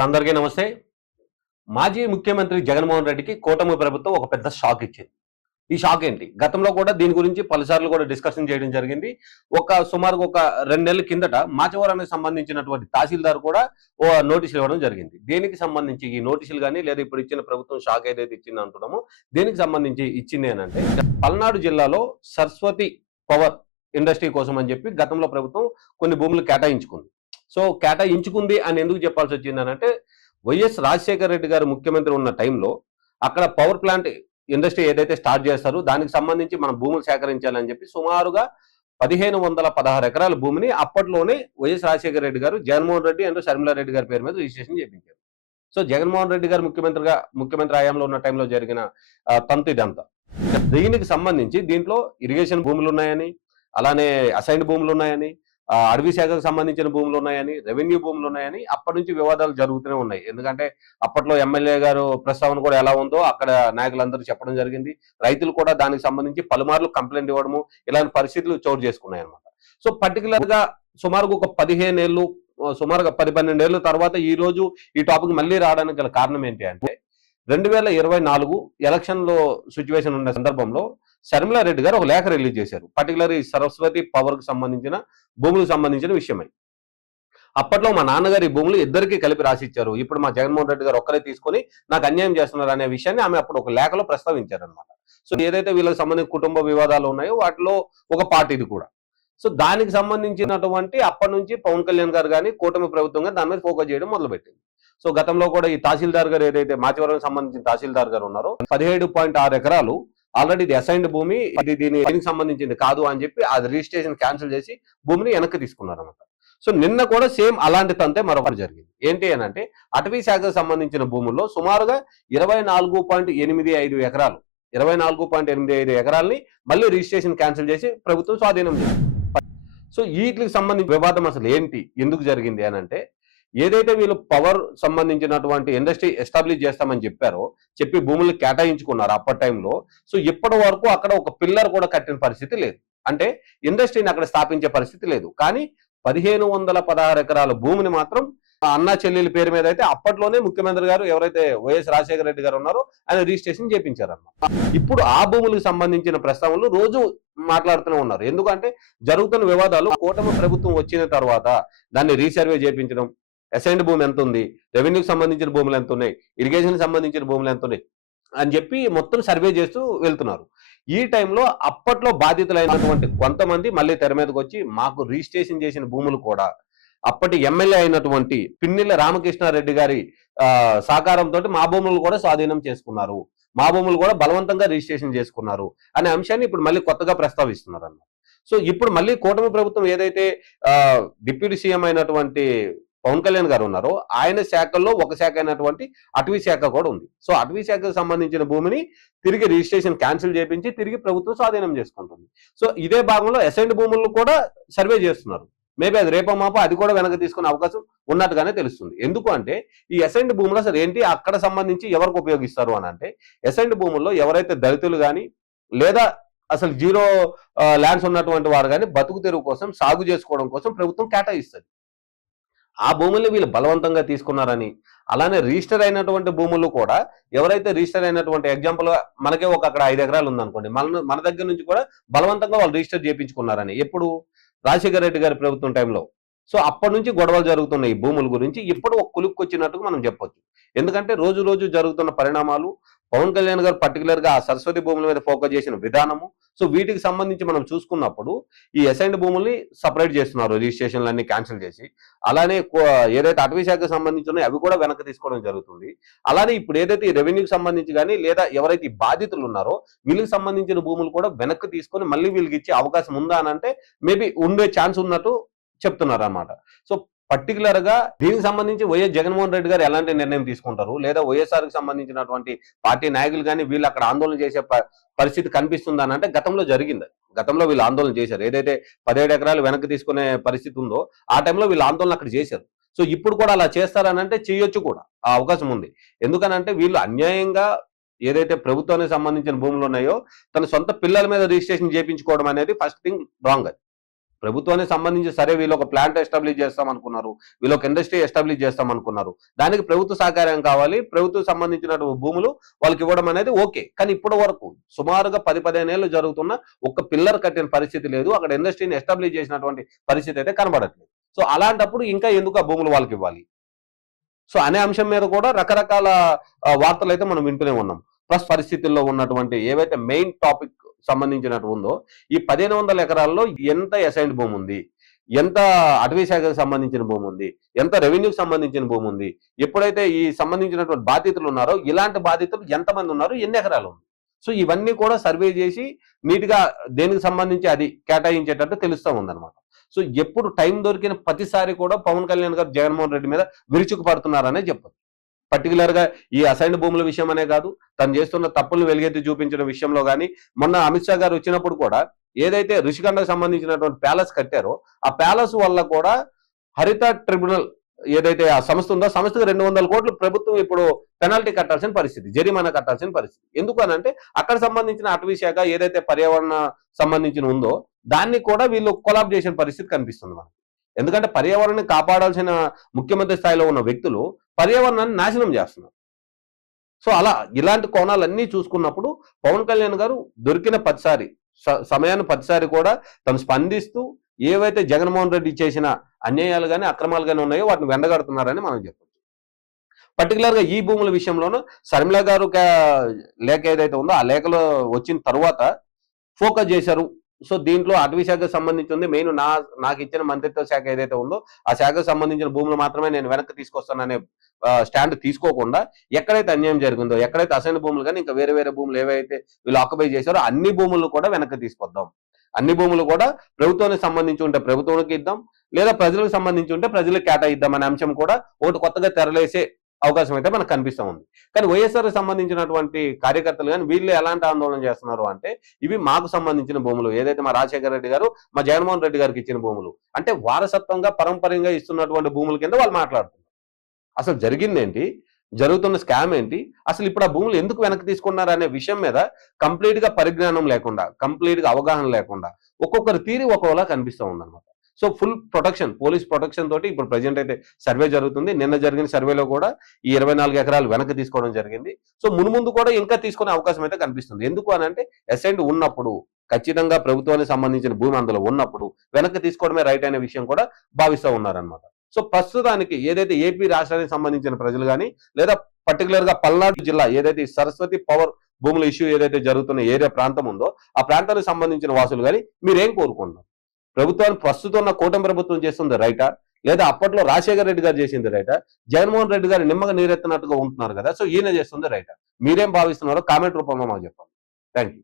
అందరికీ నమస్తే. మాజీ ముఖ్యమంత్రి జగన్మోహన్ రెడ్డికి కూటమి ప్రభుత్వం ఒక పెద్ద షాక్ ఇచ్చింది. ఈ షాక్ ఏంటి? గతంలో కూడా దీని గురించి పలుసార్లు కూడా డిస్కషన్ చేయడం జరిగింది. సుమారుగా ఒక 2 నెలల కిందట మాచవరానికి సంబంధించినటువంటి తహసీల్దార్ కూడా నోటీసులు ఇవ్వడం జరిగింది. దేనికి సంబంధించి ఈ నోటీసులు గాని, లేదా ఇప్పుడు ఇచ్చిన ప్రభుత్వం షాక్ ఏదైతే ఇచ్చింది అంటున్నామో, దేనికి సంబంధించి ఇచ్చింది అనంటే, పల్నాడు జిల్లాలో సరస్వతి పవర్ ఇండస్ట్రీ కోసం అని చెప్పి గతంలో ప్రభుత్వం కొన్ని భూములు కేటాయించుకుంది. సో కేటాయించుకుంది అని ఎందుకు చెప్పాల్సి వచ్చిందనంటే, వైఎస్ రాజశేఖర రెడ్డి గారు ముఖ్యమంత్రి ఉన్న టైంలో అక్కడ పవర్ ప్లాంట్ ఇండస్ట్రీ ఏదైతే స్టార్ట్ చేస్తారో దానికి సంబంధించి మనం భూములు సేకరించాలని చెప్పి సుమారుగా 1516 ఎకరాల భూమిని అప్పట్లోనే వైఎస్ రాజశేఖర రెడ్డి గారు జగన్మోహన్ రెడ్డి అండ్ షర్మిలారెడ్డి గారి పేరు మీద రిజిస్ట్రేషన్ చేయించారు. సో జగన్మోహన్ రెడ్డి గారు ముఖ్యమంత్రి హయాంలో ఉన్న టైంలో జరిగిన తంతు ఇదంతా. దీనికి సంబంధించి దీంట్లో ఇరిగేషన్ భూములు ఉన్నాయని, అలానే అసైన్డ్ భూములు ఉన్నాయని, అడవి శాఖకు సంబంధించిన భూములు ఉన్నాయని, రెవెన్యూ భూములు ఉన్నాయని అప్పటి నుంచి వివాదాలు జరుగుతూనే ఉన్నాయి. ఎందుకంటే అప్పట్లో ఎమ్మెల్యే గారు ప్రస్తావన కూడా ఎలా ఉందో అక్కడ నాయకులందరూ చెప్పడం జరిగింది. రైతులు కూడా దానికి సంబంధించి పలుమార్లు కంప్లైంట్ ఇవ్వడము, ఇలాంటి పరిస్థితులు చోటు చేసుకున్నాయి అనమాట. సో పర్టికులర్ గా సుమారుగా ఒక 15 ఏళ్ళు, సుమారుగా 10-12 ఏళ్ళ తర్వాత ఈ రోజు ఈ టాపిక్ మళ్ళీ రావడానికి గల కారణం ఏంటి అంటే, 2024 ఎలక్షన్‌లో సిట్యుయేషన్ ఉన్న సందర్భంలో షర్మిలారెడ్డి గారు ఒక లేఖ రిలీజ్ చేశారు. పర్టికులర్ ఈ సరస్వతి పవర్‌కి సంబంధించిన భూములకు సంబంధించిన విషయమై. అప్పట్లో మా నాన్నగారు ఈ భూములు ఇద్దరికీ కలిపి రాసిచ్చారు. ఇప్పుడు మా జగన్మోహన్ రెడ్డి గారు ఒక్కరే తీసుకొని నాకు అన్యాయం చేస్తున్నారు అనే విషయాన్ని ఆమె అప్పుడు ఒక లేఖలో ప్రస్తావించారనమాట. సో ఏదైతే వీళ్ళకి సంబంధించిన కుటుంబ వివాదాలు ఉన్నాయో వాటిలో ఒక పార్ట్ ఇది కూడా. సో దానికి సంబంధించినటువంటి అప్పటి నుంచి పవన్ కళ్యాణ్ గారు గాని, కూటమి ప్రభుత్వం గాని దాని మీద ఫోకస్ చేయడం మొదలుపెట్టింది. సో గతంలో కూడా ఈ తహసీల్దార్ గారు ఏదైతే మాచవరానికి సంబంధించిన తహసీల్దార్ గారు ఉన్నారో 17.6 ఎకరాలు ఆల్రెడీ ఇది అసైన్డ్ భూమి, దీనికి సంబంధించింది కాదు అని చెప్పి అది రిజిస్ట్రేషన్ క్యాన్సిల్ చేసి భూమిని వెనక్కి తీసుకున్నారన్నమాట. సో నిన్న కూడా సేమ్ అలాంటి తంతే మరొకటి జరిగింది. ఏంటి అని అంటే, అటవీ శాఖకు సంబంధించిన భూముల్లో సుమారుగా 24.85 ఎకరాలు 24.85 ఎకరాలని మళ్ళీ రిజిస్ట్రేషన్ క్యాన్సిల్ చేసి ప్రభుత్వం స్వాధీనం చేసింది. సో వీటికి సంబంధించిన వివాదం అసలు ఏంటి, ఎందుకు జరిగింది అని అంటే, ఏదైతే వీళ్ళు పవర్ సంబంధించినటువంటి ఇండస్ట్రీ ఎస్టాబ్లిష్ చేస్తామని చెప్పి భూములు కేటాయించుకున్నారు అప్పటి టైంలో. సో ఇప్పటి వరకు అక్కడ ఒక పిల్లర్ కూడా కట్టిన పరిస్థితి లేదు. అంటే ఇండస్ట్రీని అక్కడ స్థాపించే పరిస్థితి లేదు. కానీ 1516 ఎకరాల భూమిని మాత్రం అన్నా చెల్లెల పేరు మీద అయితే అప్పట్లోనే ముఖ్యమంత్రి గారు ఎవరైతే వైఎస్ రాజశేఖర రెడ్డి గారు ఉన్నారో ఆయన రిజిస్ట్రేషన్ చేయించారన్నమాట. ఇప్పుడు ఆ భూములకు సంబంధించిన ప్రస్తావనలు రోజు మాట్లాడుతూనే ఉన్నారు. ఎందుకంటే జరుగుతున్న వివాదాలు కూటమి ప్రభుత్వం వచ్చిన తర్వాత దాన్ని రీసర్వే చేయించడం, అసైన్డ్ భూమి ఎంత ఉంది, రెవెన్యూకి సంబంధించిన భూములు ఎంత ఉన్నాయి, ఇరిగేషన్ సంబంధించిన భూములు ఎంత ఉన్నాయి అని చెప్పి మొత్తం సర్వే చేస్తూ వెళ్తున్నారు. ఈ టైంలో అప్పట్లో బాధితులైనటువంటి కొంతమంది మళ్ళీ తెర మీదకి వచ్చి మాకు రిజిస్ట్రేషన్ చేసిన భూములు కూడా అప్పటి ఎమ్మెల్యే అయినటువంటి పిన్నెల్లి రామకృష్ణారెడ్డి గారి సహకారంతో మా భూములు కూడా స్వాధీనం చేసుకున్నారు, మా భూములు కూడా బలవంతంగా రిజిస్ట్రేషన్ చేసుకున్నారు అనే అంశాన్ని ఇప్పుడు మళ్ళీ కొత్తగా ప్రస్తావిస్తున్నారు అన్నమాట. సో ఇప్పుడు మళ్ళీ కూటమి ప్రభుత్వం ఏదైతే డిప్యూటీ సీఎం అయినటువంటి పవన్ కళ్యాణ్ గారు ఉన్నారో ఆయన శాఖల్లో ఒక శాఖ అయినటువంటి అటవీ శాఖ కూడా ఉంది. సో అటవీ శాఖకు సంబంధించిన భూమిని తిరిగి రిజిస్ట్రేషన్ క్యాన్సిల్ చేయించి తిరిగి ప్రభుత్వం స్వాధీనం చేసుకుంటుంది. సో ఇదే భాగంలో అసైన్డ్ భూములను కూడా సర్వే చేస్తున్నారు. మేబీ అది రేపో మాపో అది కూడా వెనక్కి తీసుకునే అవకాశం ఉన్నట్టుగానే తెలుస్తుంది. ఎందుకు అంటే ఈ అసైన్డ్ భూములు అసలు ఏంటి, అక్కడ సంబంధించి ఎవరికి ఉపయోగిస్తారు అని అంటే, అసైన్డ్ భూముల్లో ఎవరైతే దళితులు కానీ లేదా అసలు జీరో ల్యాండ్స్ ఉన్నటువంటి వారు కానీ బతుకు తెరువు కోసం సాగు చేసుకోవడం కోసం ప్రభుత్వం కేటాయిస్తుంది. ఆ భూముల్ని వీళ్ళు బలవంతంగా తీసుకున్నారని, అలానే రిజిస్టర్ అయినటువంటి భూములు కూడా ఎవరైతే రిజిస్టర్ అయినటువంటి ఎగ్జాంపుల్ మనకే అక్కడ 5 ఎకరాలు ఉందనుకోండి, మన దగ్గర నుంచి కూడా బలవంతంగా వాళ్ళు రిజిస్టర్ చేయించుకున్నారని. ఎప్పుడు రాజశేఖర రెడ్డి గారి ప్రభుత్వం టైంలో. సో అప్పటి నుంచి గొడవలు జరుగుతున్నాయి ఈ భూముల గురించి. ఇప్పుడు ఒక కొలిక్కొచ్చినట్టుగా మనం చెప్పొచ్చు. ఎందుకంటే రోజు రోజు జరుగుతున్న పరిణామాలు, పవన్ కళ్యాణ్ గారు పర్టికులర్ గా ఆ సరస్వతి భూముల మీద ఫోకస్ చేసిన విధానము, సో వీటికి సంబంధించి మనం చూసుకున్నప్పుడు ఈ అసైన్డ్ భూముల్ని సపరేట్ చేస్తున్నారు, రిజిస్ట్రేషన్లన్నీ క్యాన్సిల్ చేసి. అలానే ఏదైతే అటవీ శాఖకు సంబంధించి ఉన్నాయో అవి కూడా వెనక్కి తీసుకోవడం జరుగుతుంది. అలానే ఇప్పుడు ఏదైతే ఈ రెవెన్యూకి సంబంధించి కానీ లేదా ఎవరైతే ఈ బాధితులు ఉన్నారో వీళ్ళకి సంబంధించిన భూములు కూడా వెనక్కి తీసుకొని మళ్ళీ వీళ్ళకి ఇచ్చే అవకాశం ఉందా అని అంటే మేబీ ఉండే ఛాన్స్ ఉన్నట్టు చెప్తున్నారు అన్నమాట. సో పర్టికులర్ గా దీనికి సంబంధించి వైఎస్ జగన్మోహన్ రెడ్డి గారు ఎలాంటి నిర్ణయం తీసుకుంటారు, లేదా వైఎస్ఆర్ కి సంబంధించినటువంటి పార్టీ నాయకులు కానీ వీళ్ళు అక్కడ ఆందోళన చేసే పరిస్థితి కనిపిస్తుందా అని అంటే గతంలో జరిగింది. గతంలో వీళ్ళు ఆందోళన చేశారు. ఏదైతే 17 ఎకరాలు వెనక్కి తీసుకునే పరిస్థితి ఉందో ఆ టైంలో వీళ్ళు ఆందోళన అక్కడ చేశారు. సో ఇప్పుడు కూడా అలా చేస్తారనంటే చేయొచ్చు కూడా, ఆ అవకాశం ఉంది. ఎందుకనంటే వీళ్ళు అన్యాయంగా ఏదైతే ప్రభుత్వానికి సంబంధించిన భూములు ఉన్నాయో తన సొంత పిల్లల మీద రిజిస్ట్రేషన్ చేయించుకోవడం అనేది ఫస్ట్ థింగ్ రాంగ్. అది ప్రభుత్వానికి సంబంధించి సరే వీళ్ళు ఒక ప్లాంట్ ఎస్టాబ్లిష్ చేస్తాం అనుకున్నారు, వీళ్ళు ఒక ఇండస్ట్రీ ఎస్టాబ్లిష్ చేస్తాం అనుకున్నారు. దానికి ప్రభుత్వ సహకారం కావాలి. ప్రభుత్వం సంబంధించిన భూములు వాళ్ళకి ఇవ్వడం అనేది ఓకే. కానీ ఇప్పటి వరకు సుమారుగా 10-15 ఏళ్ళు జరుగుతున్న ఒక్క పిల్లర్ కట్టిన పరిస్థితి లేదు. అక్కడ ఇండస్ట్రీని ఎస్టాబ్లిష్ చేసినటువంటి పరిస్థితి అయితే కనబడట్లేదు. సో అలాంటప్పుడు ఇంకా ఎందుకు ఆ భూములు వాళ్ళకి ఇవ్వాలి? సో అనే అంశం మీద కూడా రకరకాల వార్తలైతే మనం వింటూనే ఉన్నాం. ప్లస్ పరిస్థితుల్లో ఉన్నటువంటి ఏవైతే మెయిన్ టాపిక్ సంబంధించినట్టు ఉందో, ఈ 1500 ఎకరాల్లో ఎంత అసైన్డ్ భూమి ఉంది? ఎంత అటవీ శాఖకు సంబంధించిన భూమి ఉంది? ఎంత రెవెన్యూకి సంబంధించిన భూమి ఉంది? ఎప్పుడైతే ఈ సంబంధించినటువంటి బాధితులు ఉన్నారో, ఇలాంటి బాధితులు ఎంతమంది ఉన్నారు? ఎన్ని ఎకరాలు ఉంది? సో ఇవన్నీ కూడా సర్వే చేసి నీట్‌గా దేనికి సంబంధించి అది కేటాయించేటట్టు తెలుస్తా ఉందన్నమాట. సో ఎప్పుడు టైం దొరికిన ప్రతిసారి కూడా పవన్ కళ్యాణ్ గారు జగన్మోహన్ రెడ్డి మీద విరుచుకు పడుతున్నారనే చెప్పొచ్చు. పర్టిక్యులర్‌గా ఈ అసైన్డ్ భూముల విషయం అనే కాదు, తను చేస్తున్న తప్పులను వెలుగెత్తి చూపించిన విషయంలో గాని, మొన్న అమిత్ షా గారు వచ్చినప్పుడు కూడా ఏదైతే రిషికొండకు సంబంధించినటువంటి ప్యాలెస్ కట్టారో, ఆ ప్యాలెస్ వల్ల కూడా హరిత ట్రిబ్యునల్ ఏదైతే ఆ సంస్థ ఉందో, ఆ సంస్థకు 200 కోట్లు ప్రభుత్వం ఇప్పుడు పెనాల్టీ కట్టాల్సిన పరిస్థితి. జరిమానా కట్టాల్సిన పరిస్థితి. ఎందుకు అనంటే అక్కడ సంబంధించిన అటవీ శాఖ ఏదైతే పర్యావరణ సంబంధించిన ఉందో, దాన్ని కూడా వీళ్ళు కొలాబ్ చేసిన పరిస్థితి కనిపిస్తుంది మనకి. ఎందుకంటే పర్యావరణాన్ని కాపాడాల్సిన ముఖ్యమంత్రి స్థాయిలో ఉన్న వ్యక్తులు పర్యావరణాన్ని నాశనం చేస్తున్నారు. సో అలా ఇలాంటి కోణాలన్నీ చూసుకున్నప్పుడు పవన్ కళ్యాణ్ గారు దొరికిన ప్రతిసారి సమయాన్ని ప్రతిసారి కూడా తను స్పందిస్తూ ఏవైతే జగన్మోహన్ రెడ్డి చేసిన అన్యాయాలు గాని, అక్రమాలు గాని ఉన్నాయో వాటిని వెండగడుతున్నారని మనం చెప్పొచ్చు. పర్టికులర్‌గా ఈ భూముల విషయంలోను శర్మిల గారు లేఖ ఏదైతే ఉందో ఆ లేఖలో వచ్చిన తరువాత ఫోకస్ చేశారు. సో దీంట్లో అటవీ శాఖకు సంబంధించి ఉంది. మెయిన్ నాకిచ్చిన మంత్రిత్వ శాఖ ఏదైతే ఉందో, ఆ శాఖకు సంబంధించిన భూములు మాత్రమే నేను వెనక్కి తీసుకొస్తాననే స్టాండ్ తీసుకోకుండా, ఎక్కడైతే అన్యాయం జరిగిందో, ఎక్కడైతే అసైన్ భూములు గాని, ఇంకా వేరే వేరే భూములు ఏవైతే వీళ్ళు ఆక్యుపై చేశారో అన్ని భూములను కూడా వెనక్కి తీసుకొద్దాం. అన్ని భూములు కూడా ప్రభుత్వానికి సంబంధించి ఉంటే ప్రభుత్వానికి ఇద్దాం. లేదా ప్రజలకు సంబంధించి ఉంటే ప్రజలకు కేటాయిద్దాం అనే అంశం కూడా ఒకటి కొత్తగా తెరలేసే అవకాశం అయితే మనకు కనిపిస్తా ఉంది. కానీ వైఎస్ఆర్‌కి సంబంధించినటువంటి కార్యకర్తలు గాని వీళ్ళు ఎలాంటి ఆందోళన చేస్తున్నారు అంటే, ఇవి మాకు సంబంధించిన భూములు. ఏదైతే మా రాజశేఖర రెడ్డి గారు, మా జగన్మోహన్ రెడ్డి గారికి ఇచ్చిన భూములు. అంటే వారసత్వంగా, పరంపరంగా ఇస్తున్నటువంటి భూముల కింద వాళ్ళు మాట్లాడుతున్నారు. అసలు జరిగిందేంటి? జరుగుతున్న స్కామ్ ఏంటి? అసలు ఇప్పుడు ఆ భూములు ఎందుకు వెనక్కి తీసుకున్నారనే విషయం మీద కంప్లీట్‌గా పరిజ్ఞానం లేకుండా, కంప్లీట్‌గా అవగాహన లేకుండా ఒక్కొక్కరి తీరు ఒక్కోలా కనిపిస్తా ఉందన్నమాట. So full protection, police protection తోటి ఇప్పుడు ప్రెజెంట్ అయితే సర్వే జరుగుతుంది. నిన్న జరిగిన సర్వేలో కూడా ఈ 24 ఎకరాలు వెనక్కి తీసుకోవడం జరిగింది. సో మునుముందు కూడా ఇంకా తీసుకునే అవకాశం అయితే కనిపిస్తుంది. ఎందుకు అనంటే అసైన్డ్ ఉన్నప్పుడు ఖచ్చితంగా ప్రభుత్వానికి సంబంధించిన భూమి అందులో ఉన్నప్పుడు వెనక్కి తీసుకోవడమే రైట్ అనే విషయం కూడా భావిస్తా ఉన్నారన్నమాట. సో ప్రస్తుతానికి ఏదైతే ఏపీ రాష్ట్రానికి సంబంధించిన ప్రజలు గాని, లేదా పర్టికులర్‌గా పల్నాడు జిల్లా ఏదైతే ఈ సరస్వతి పవర్ భూముల ఇష్యూ ఏదైతే జరుగుతున్న ఏరియా ప్రాంతం ఉందో, ఆ ప్రాంతానికి సంబంధించిన వాసులు గాని మీరేం కోరుకుంటున్నారు? ప్రభుత్వాన్ని ప్రస్తుతం ఉన్న కూటమి ప్రభుత్వం చేస్తుంది రైటా? లేదా అప్పట్లో రాజశేఖర రెడ్డి గారు చేసింది రైటా? జగన్మోహన్ రెడ్డి గారు నిమ్మగా నీరెత్తినట్టుగా ఉంటున్నారు కదా! సో ఈయన చేస్తుంది రైటా? మీరేం భావిస్తున్నారో కామెంట్ రూపంలో మాకు చెప్పండి. Thank you.